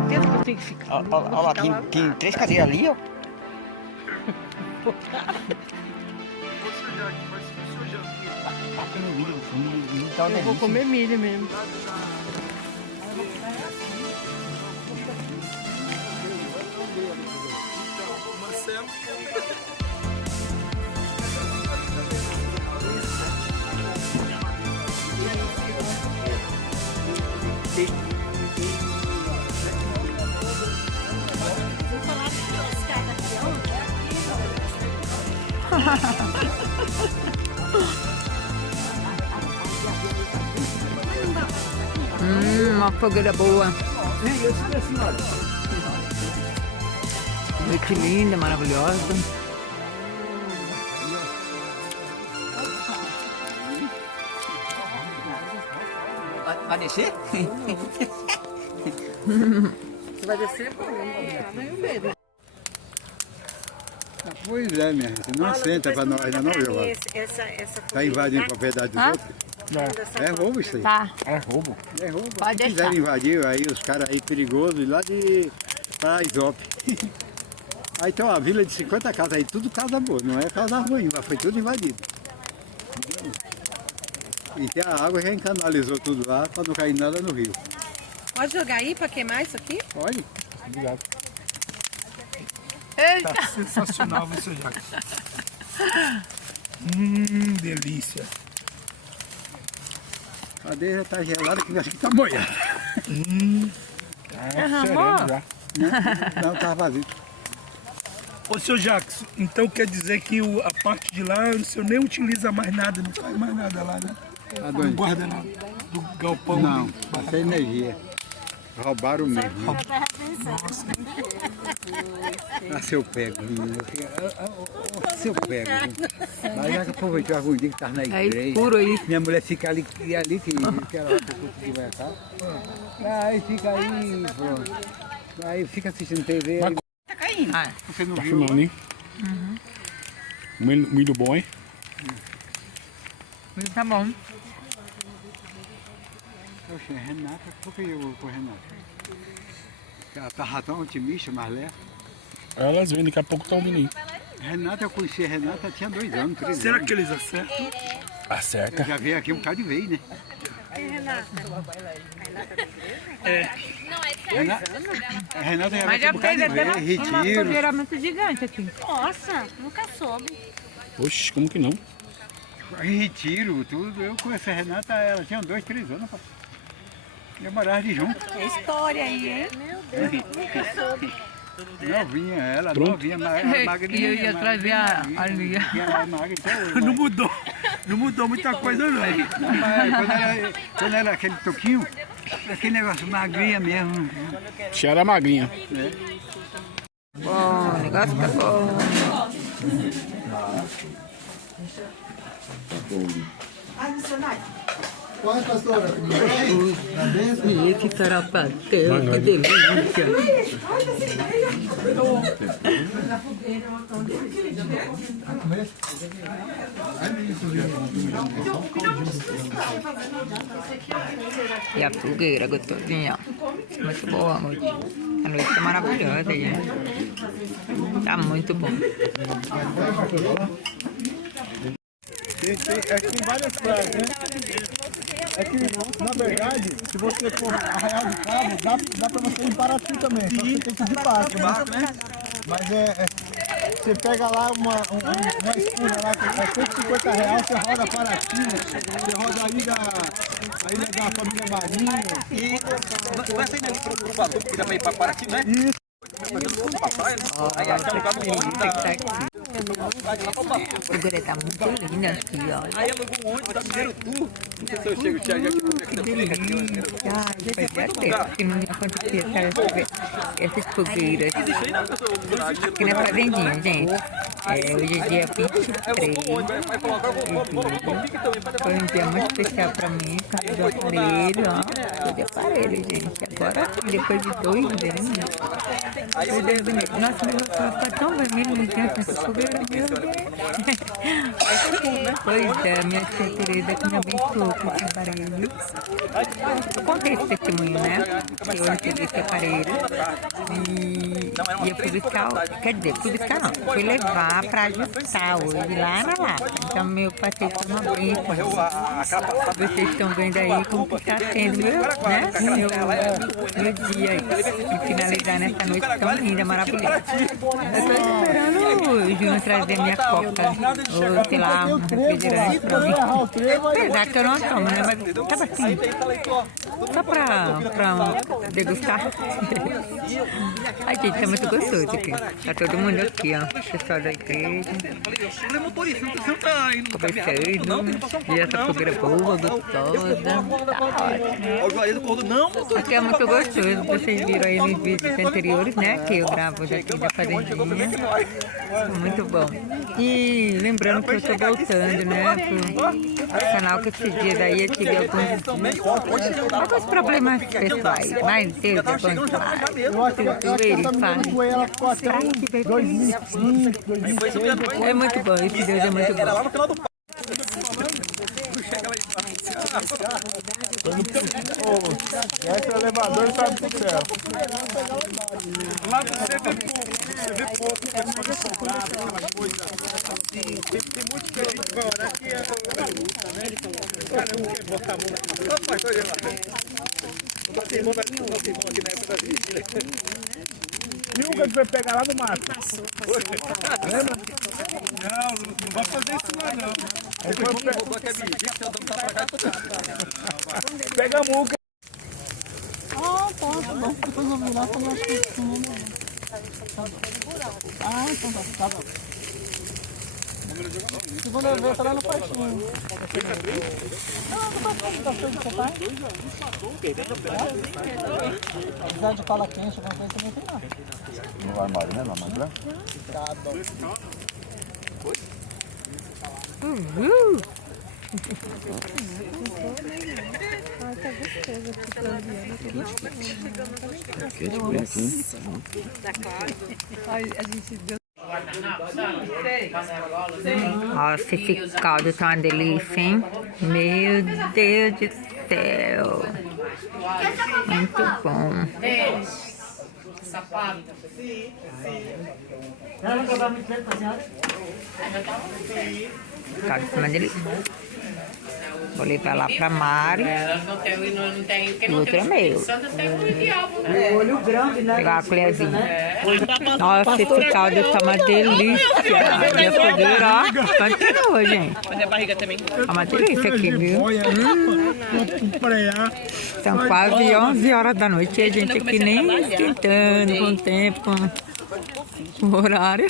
certeza que eu tenho que ficar. Olha lá, tem 3 cadeiras ali, ó. Eu vou comer milho mesmo. Uma fogueira boa. Noite linda, maravilhosa. Vai descer? Você vai descer? Não, medo. Pois é, minha gente. Não senta para nós, ainda não viu? Está invadindo a propriedade dos outros? É roubo isso aí. Tá. É roubo. É roubo. Pode Se deixar. quiserem invadir aí os caras aí perigosos lá de Paraisópolis. Aí tem uma vila de 50 casas aí, tudo casa boa, não é casa ruim, mas foi tudo invadido. E que a água já encanalizou tudo lá para não cair nada no rio. Pode jogar aí para queimar isso aqui? Pode. Obrigado. Eita! Tá sensacional, viu, seu Jacques? Delícia. A cadeia já tá gelada que acho que tá molhada. Sereno já. Não, tá vazio. Ô, seu Jacques, então quer dizer que a parte de lá o senhor nem utiliza mais nada, não faz mais nada lá, né? Não guarda nada do galpão. Não, sem energia. Roubaram mesmo. Ah, se eu pego, se eu pego. Mas já que aproveitou algum dia que estava na É igreja. escuro aí. Minha mulher fica ali que ela lá que vai cá. Aí fica aí, pronto. Aí fica assistindo TV. Aí, Tá caindo. você não Tá viu? filmando, hein? Milho bom, hein? Tá bom. Poxa, Renata, por que eu vou com a Renata? Ela tá tão otimista, mas leva. Elas vêm, daqui a pouco estão vindo aí. Renata, eu conheci a Renata tinha 2 anos, 3 anos. Será que eles acertam? Acerta. Já veio aqui um bocado de vez, né? A Renata já Mas veio já aqui um bocado fez de até vez, uma retiro. fogueira muito gigante aqui. Nossa, nunca soube. Oxe, como que não? Retiro, tudo. Eu conheci a Renata, ela tinha 2, 3 anos, rapaz. Eu morava de junto. Que história aí, hein? Novinha ela, Pronto. novinha, E magrinha. eu ia trazer a Lia. Ela é magra até hoje. Não mudou. Não mudou muita coisa, não. Mas quando era aquele toquinho, aquele negócio magrinha mesmo. Tia era magrinha. Bom, o negócio tá bom. Qual pastora? E que carapatão, que delícia. E a fogueira gostosinha. Muito boa a noite. A noite tá maravilhosa, gente. Tá muito bom. Tem várias praias, né? É que, na verdade, se você for Arraial do Cabo, dá pra você ir em Paraty também, só que você tem que ir de barco, né? Mas você pega lá uma escuna lá, que é 150 reais, você roda Paraty, você roda a ilha da família Marinho. E vai sair dali pro Batu, porque dá pra ir pra Paraty, né? Isso. Aí aquele lugar do mundo da... A fogueira tá muito linda aqui, olha. Aí alugou um ônibus, dá primeiro tour. Não sei se eu chego, Thiago, aqui no primeiro. Ah, fazia tempo que não acontecia essas fogueiras. Aqui na fazendinha, gente. Hoje é dia 23. Foi um dia muito especial pra mim, por causa do aparelho, ó. Foi de aparelho, gente. Agora, depois de 2 anos, nossa, meu rosto tá tão vermelho, não tem essa fogueira, meu Deus. Pois é, minha tia Tereza que me abençoou com esse aparelho. Eu contei esse testemunho, né? Que eu recebi esse aparelho e eu fui buscar, quer dizer, fui buscar não, fui levar para ajustar hoje lá na Lapa. Então meu passeio foi uma bênção. Vocês estão vendo aí como que está sendo meu dia e finalizar nessa noite tão linda, maravilhosa. Eu estou esperando o Júnior trazer minha coca, ou sei lá, um refrigerante para mim. Apesar que eu não tomo, né? Mas tava assim, só pra degustar. Ai, gente, tá muito gostoso aqui. Tá todo mundo aqui, ó. Pessoal da igreja. Conversando. E essa fogueira boa, gostosa. Tá ótimo. Aqui é muito gostoso. Vocês viram aí nos vídeos anteriores, né? Que eu gravo daqui da fazendinha. Muito bom. E lembrando que eu tô voltando, né? Pro canal que esses dias aí eu tive alguns problemas pessoais. Mas Deus é bom demais. Ele faz. 2005, 2006. É muito bom, esse Deus é muito bom. Esse elevador e sabe pro céu. Lá você vê pouco pessoal de sobrado, aquela coisa. Tem muito diferente que vai orar aqui. Cara, eu não quero botar a mão na nossa irmã aqui na época da vigília. E o que a gente vai pegar lá no mato? Lembra? Não vai fazer isso lá não. A gente vai pega a muca. Ah, tá bom. Depois eu vou lá falar com o Ah, então tá bom. Segunda vez tá lá no quartinho. Não, não tá cheio de você tá? Apesar de cola quente, alguma coisa também tem lá. No armário, né? No armário branco? Tá bom. Nossa, esse caldo tá uma delícia, hein? Meu Deus do céu. Muito bom. Caldo tá uma delícia. Vou levar lá pra Mari. O outro é meu. Pegar uma colherzinha. Nossa, esse caldo tá uma delícia. Minha fogueira, ó. Continua, gente. Fazer a barriga também. Tá uma delícia aqui, viu? São quase 11 horas da noite. E a gente aqui nem esquentando com o tempo, com o horário.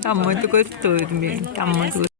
Tá muito gostoso mesmo. Tá muito gostoso.